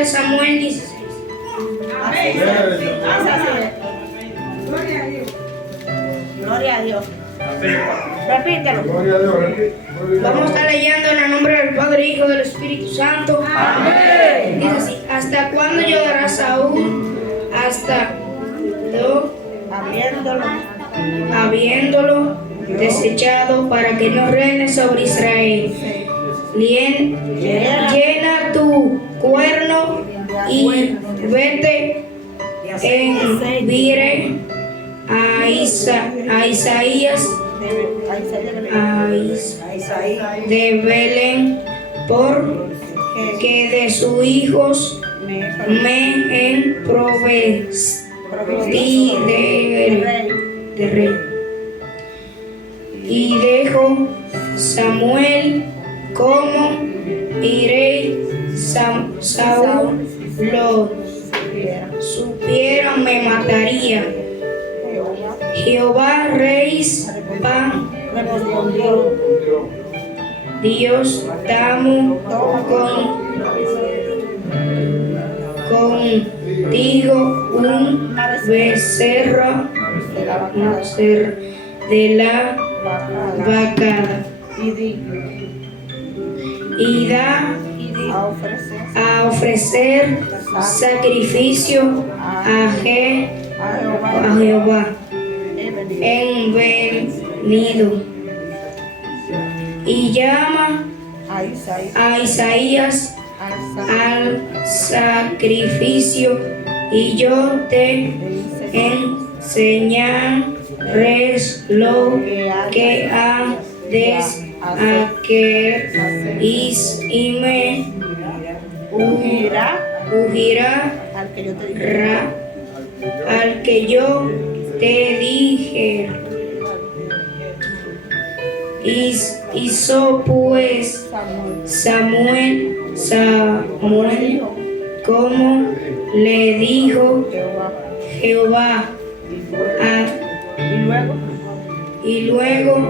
de Samuel 16. Amén. Gloria a Dios. Repítelo. Vamos a estar leyendo en el nombre del Padre, Hijo y del Espíritu Santo. Amén. Dice así: ¿hasta cuándo llorará Saúl? Hasta habiéndolo desechado, para que no reine sobre Israel. Llena tu cuerno y vete en vire a Isaías de Belén, porque de sus hijos me provestí de rey. Y dijo Samuel: ¿cómo iré? Saúl lo supiera, me mataría. Jehová Dios tamo contigo un becerro de la vacada, y da a ofrecer sacrificio a Jehová en venido. Y llama a Isaías al sacrificio, y yo te enseñaré lo que ha de hacer, y me ungirá al que yo te dije. Hizo pues Samuel como le dijo Jehová. Y luego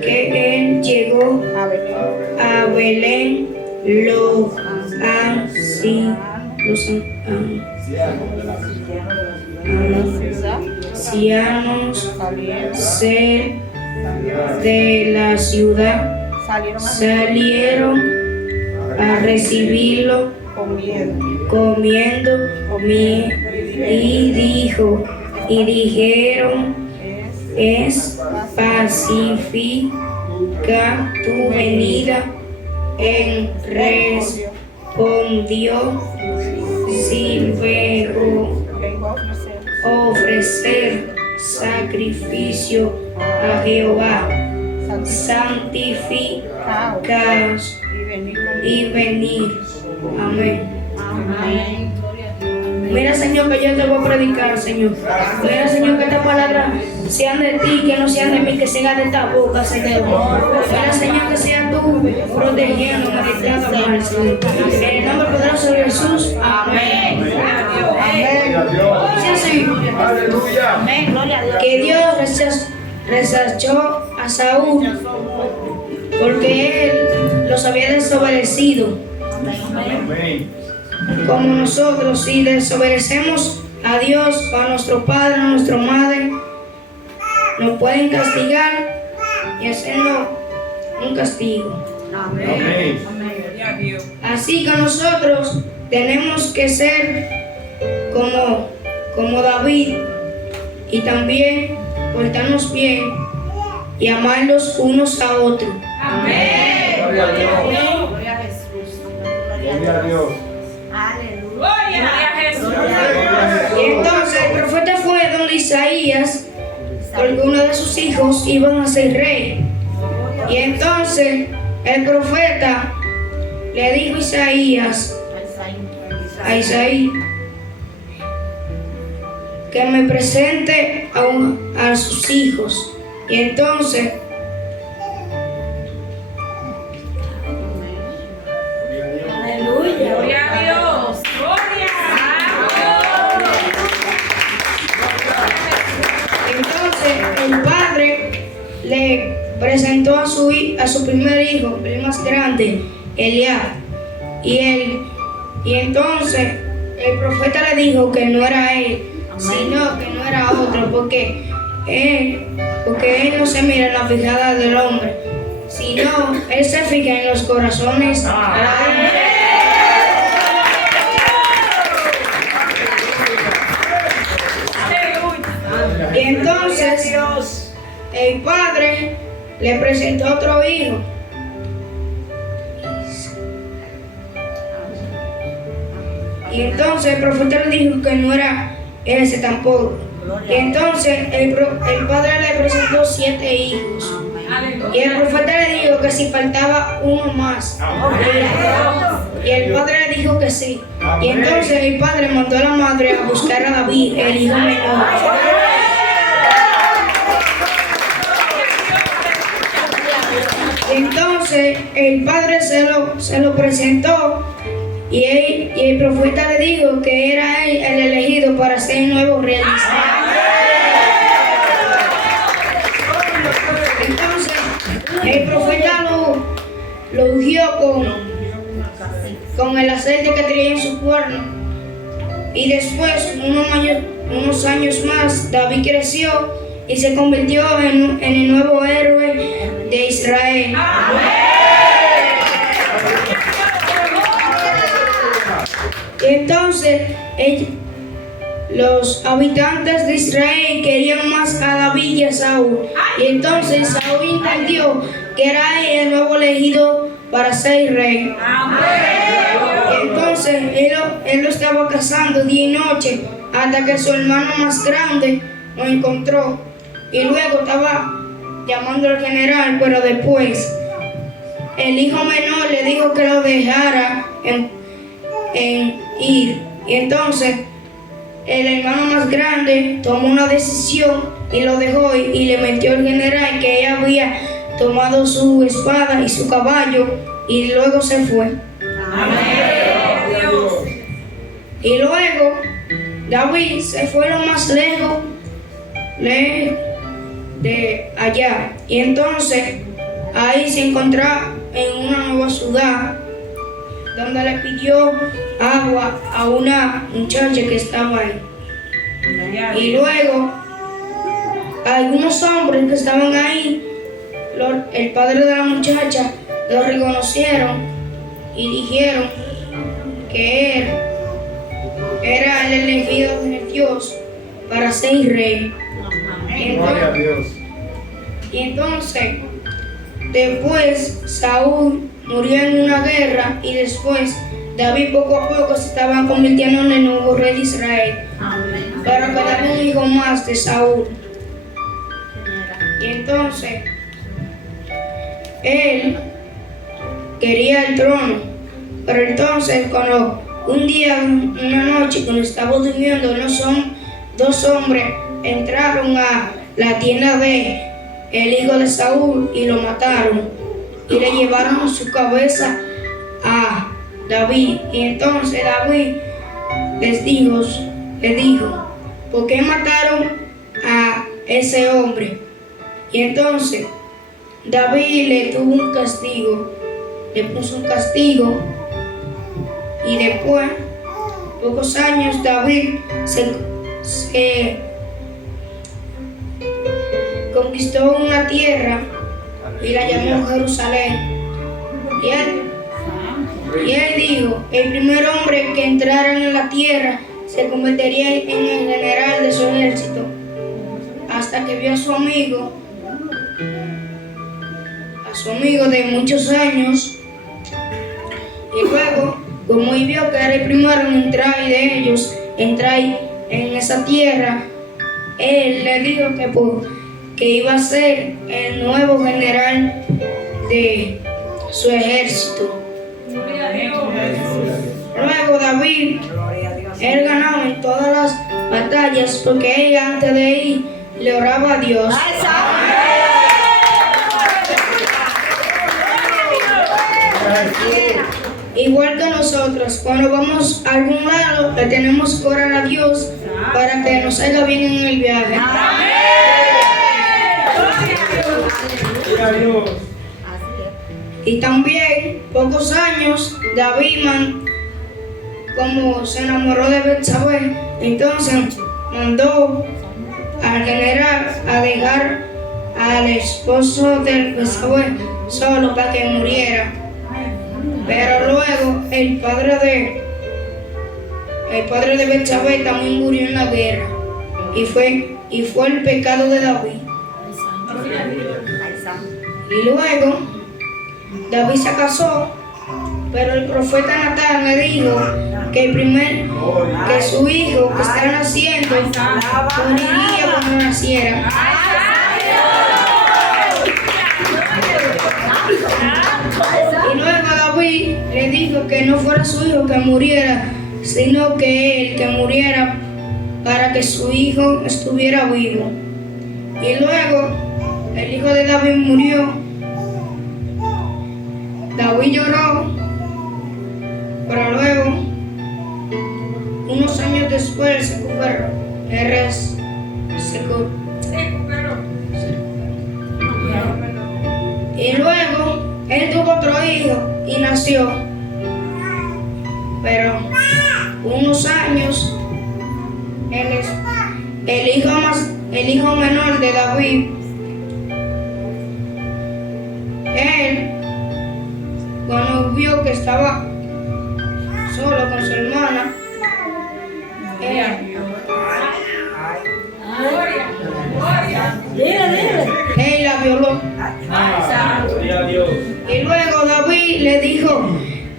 que él llegó a Belén, los ancianos de la ciudad salieron a recibirlo comiendo, y dijeron: es pacífica tu venida. Él respondió: si vengo a ofrecer sacrificio a Jehová, santificaos y venid. Amén. Amén. Mira, Señor, que yo te voy a predicar, Señor. Mira, Señor, que estas palabras sean de ti, que no sean de mí, que sean de esta boca, Señor. Mira, Señor, que seas tú protegiéndome de cada mal, Señor. En el nombre poderoso de Jesús. Amén. Sí, sí. Amén. Gloria a Dios. Que Dios rechazó a Saúl porque él los había desobedecido. Amén. Como nosotros, si desobedecemos a Dios, a nuestro Padre, a nuestra Madre, nos pueden castigar y hacernos un castigo. Amén. Así que nosotros tenemos que ser como David, y también portarnos bien y amarlos unos a otros. Amén. Gloria a Dios. Gloria a Jesús. Gloria a Dios. Aleluya. Y entonces el profeta fue donde Isaías, porque uno de sus hijos iban a ser rey. Y entonces el profeta le dijo a Isaías que me presente a sus hijos. Y entonces Aleluya. Gloria a Dios. Gloria a Dios. Entonces el padre le presentó a su primer hijo, el más grande, Eliab. Y él Y entonces el profeta le dijo que no era él, sino que no era otro, porque él no se mira en la fijada del hombre, sino él se fija en los corazones. Y entonces el padre le presentó otro hijo. Y entonces el profeta le dijo que no era ese tampoco. Y entonces el padre le presentó 7 hijos. Y el profeta le dijo que si faltaba uno más. Y el padre le dijo que sí. Y entonces el padre mandó a la madre a buscar a David, el hijo menor. Y entonces el padre se lo presentó. Y el profeta le dijo que era él el elegido para ser el nuevo rey. Entonces, el profeta lo ungió con el aceite que tenía en su cuerno. Y después, unos años más, David creció y se convirtió en el nuevo héroe de Israel. Y entonces los habitantes de Israel querían más a David y a Saúl. Y entonces Saúl entendió que era él el nuevo elegido para ser rey. Y entonces él lo estaba cazando día y noche hasta que su hermano más grande lo encontró. Y luego estaba llamando al general, pero después el hijo menor le dijo que lo dejara en ir. Y entonces el hermano más grande tomó una decisión y lo dejó y le metió al general que ella había tomado su espada y su caballo y luego se fue. Y luego David se fue lo más lejos de allá. Y entonces ahí se encontraba en una nueva ciudad donde le pidió agua a una muchacha que estaba ahí. Y luego algunos hombres que estaban ahí, el padre de la muchacha, lo reconocieron y dijeron que él era el elegido de Dios para ser rey. Y entonces después Saúl murió en una guerra y después David poco a poco se estaba convirtiendo en el nuevo rey de Israel. Pero quedaba un hijo más de Saúl. Y entonces él quería el trono. Pero entonces cuando una noche cuando estaba durmiendo, dos hombres entraron a la tienda de el hijo de Saúl y lo mataron. Y le llevaron su cabeza a David. Y entonces David les dijo, ¿por qué mataron a ese hombre? Y entonces David le tuvo un castigo, le puso un castigo. Y después, pocos años, David se conquistó una tierra y la llamó Jerusalén. Y él dijo, el primer hombre que entrara en la tierra se convertiría en el general de su ejército, hasta que vio a su amigo de muchos años. Y luego, como él vio que era el primero en entrar en esa tierra, él le dijo que iba a ser el nuevo general de su ejército. Luego David, él ganaba en todas las batallas porque él antes de ir le oraba a Dios. Igual que nosotros, cuando vamos a algún lado, le tenemos que orar a Dios para que nos salga bien en el viaje. Y también, pocos años, David como se enamoró de Betsabé, entonces mandó al general a dejar al esposo de Betsabé solo para que muriera. Pero luego el padre de Betsabé también murió en la guerra y fue el pecado de David. Y luego David se casó, pero el profeta Natán le dijo que su hijo que estaba naciendo moriría cuando naciera. Y luego David le dijo que no fuera su hijo que muriera, sino que él que muriera para que su hijo estuviera vivo. Y luego el hijo de David murió. David lloró, pero luego, unos años después, se recuperó. Y luego, él tuvo otro hijo y nació. Pero, unos años, el hijo menor de David, él, cuando vio que estaba solo con su hermana, él la violó. Y luego David le dijo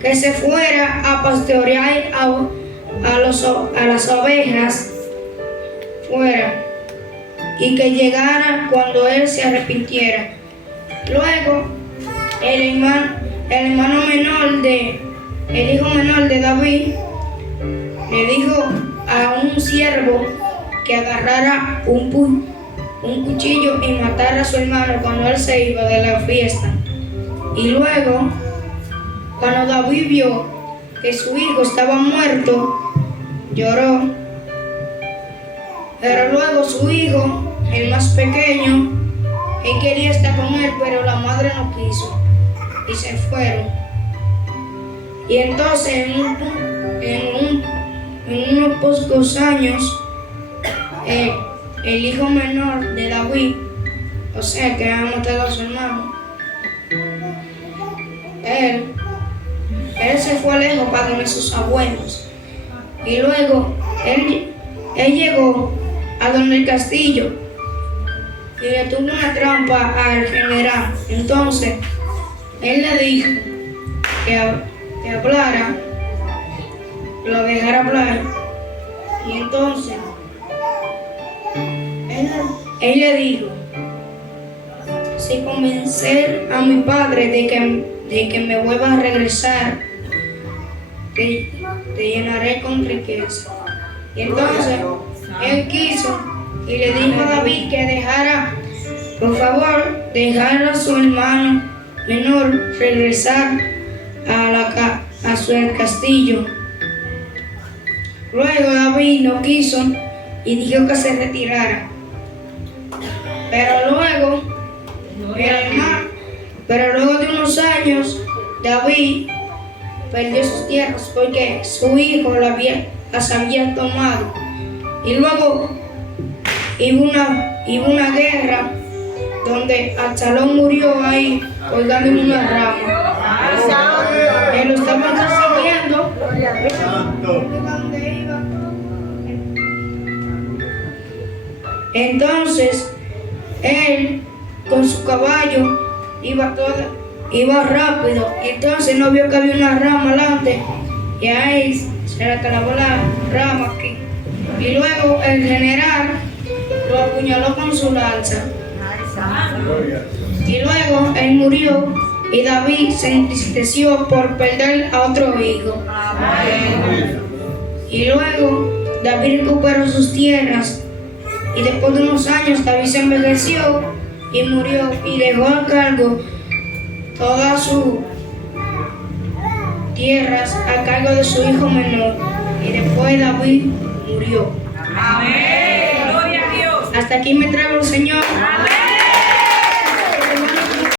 que se fuera a pastorear a las ovejas fuera y que llegara cuando él se arrepintiera. Luego el hijo menor de David le dijo a un siervo que agarrara un cuchillo y matara a su hermano cuando él se iba de la fiesta. Y luego, cuando David vio que su hijo estaba muerto, lloró. Pero luego su hijo, el más pequeño, él quería estar con él, pero la madre no quiso y se fueron. Y entonces en unos pocos años el hijo menor de David, o sea que ha matado a su hermano, él se fue lejos para donde sus abuelos. Y luego él llegó a donde el castillo y le tuvo una trampa al general. Entonces él le dijo que hablara, que lo dejara hablar. Y entonces él le dijo: si convencer a mi padre de que me vuelva a regresar, te llenaré con riqueza. Y entonces él quiso y le dijo a David que dejara, por favor, dejar a su hermano menor regresar a su castillo. Luego David no quiso y dijo que se retirara. Pero luego de unos años, David perdió sus tierras porque su hijo las había tomado. Y luego hubo una guerra donde Absalón murió ahí colgando en una rama. Él lo estaban persiguiendo. Entonces él con su caballo iba rápido, y entonces no vio que había una rama delante y ahí se le clavó la rama aquí. Y luego el general lo apuñaló con su lanza. Y luego él murió y David se entristeció por perder a otro hijo. Y luego David recuperó sus tierras y después de unos años David se envejeció y murió y dejó a cargo todas sus tierras a cargo de su hijo menor. Y después David murió. Amén. Gloria a Dios. Hasta aquí me trajo el Señor. Amén.